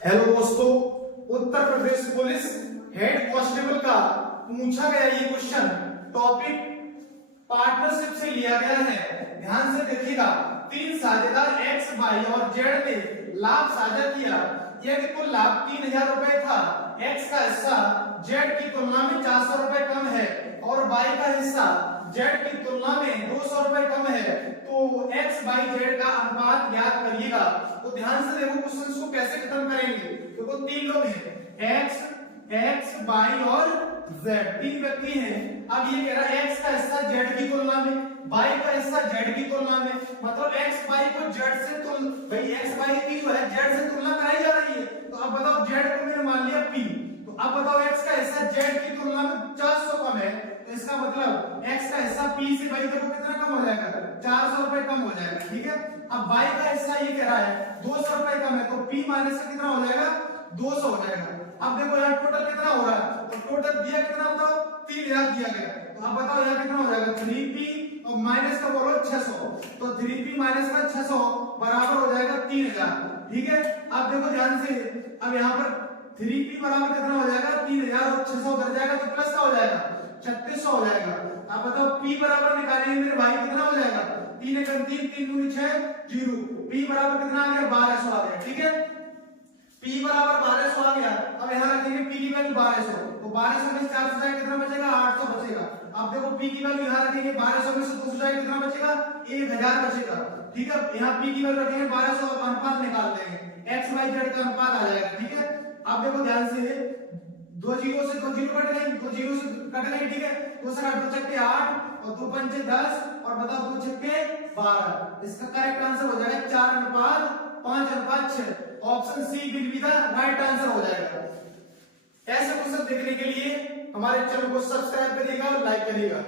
Hello दोस्तों, Uttar Pradesh police head constable का पूछा गया ये क्वेश्चन टॉपिक पार्टनरशिप से लिया गया है। ध्यान से देखिएगा, तीन साझेदार एक्स, वाई और जेड ने लाभ साझा किया। एक कुल लाभ 3000 रुपए था। एक्स का हिस्सा जेड की तुलना में 400 रुपए कम है और वाई का हिस्सा जेड की तुलना में 200 रुपए कम है। तो एक्स वाई जेड का अनुपात ज्ञात करिएगा। तो ध्यान से देखो, क्वेश्चन को कैसे खत्म करेंगे। देखो तीन लोग हैं, एक्स वाई और जेड, तीन व्यक्ति हैं। अब ये कह रहा है एक्स का हिस्सा जेड की तुलना में, वाई का हिस्सा जेड की तुलना में, मतलब एक्स वाई को जेड से भाई एक्स वाई की जो है जेड से तुलना कराई जा रही है। तो अब बताओ जेड को मैंने मान लिया पी, तो अब बताओ एक्स का हिस्सा जेड की तुलना में 400 कम है, तो इसका मतलब एक्स का हिस्सा पी से भाई देखो कितना कम हो जाएगा, 400 रुपए कम हो जाएगा। ठीक है, अब वाई का हिस्सा ये कह रहा है 200 रुपए कम है, तो पी माइनस से कितना हो जाएगा, 200 हो जाएगा। अब देखो यहाँ टोटल कितना हो रहा है, तो टोटल दिया कितना बताओ, 3000 दिया गया। तो अब बताओ यहाँ कितना हो जाएगा, 3p और माइनस का बोलो 600, तो 3p माइनस का 600 बराबर हो जाएगा 3000। ठीक है, अब देखो ध्यान से, अब यहाँ पर 3p बराबर कितना हो जाएगा, 3000 और 600 उधर जाएगा तो प्लस का हो जाएगा 3600 हो जाएगा। अब बताओ p बराबर निकालेंगे मेरे भाई कितना हो जाएगा, 3 एकम 3, 3 दूनी 6, 0। p बराबर कितना आ गया, 1200 आ गया। ठीक है, p बराबर 1200 आ गया। अब यहाँ रखेंगे p की वैल्यू 1200, तो 1200 में से 400 जाए कितना बचेगा, 800 बचेगा। अब देखो p की वैल्यू यहाँ रखेंगे, 1200 में से 200 जाए कितना बचेगा, 1000 बचेगा। ठीक है, यहाँ p की वैल्यू रखेंगे 1200 और अनुपात निकाल देंगे, x y z का अनुपात आ जाएगा। ठीक है, अब देखो ध्यान से, दो जीरो से दो जीरो कट गए, दो जीरो से कट गए। ठीक है, दो से 8 छक्के 8 और 2 पंचे 10 और बताओ 2 छक्के 12। इसका करेक्ट आंसर हो जाएगा 4:5:6। Option C will be the right answer हो जाएगा। ऐसे क्वेश्चन देखने के लिए हमारे चैनल को सब्सक्राइब करिएगा और लाइक करिएगा।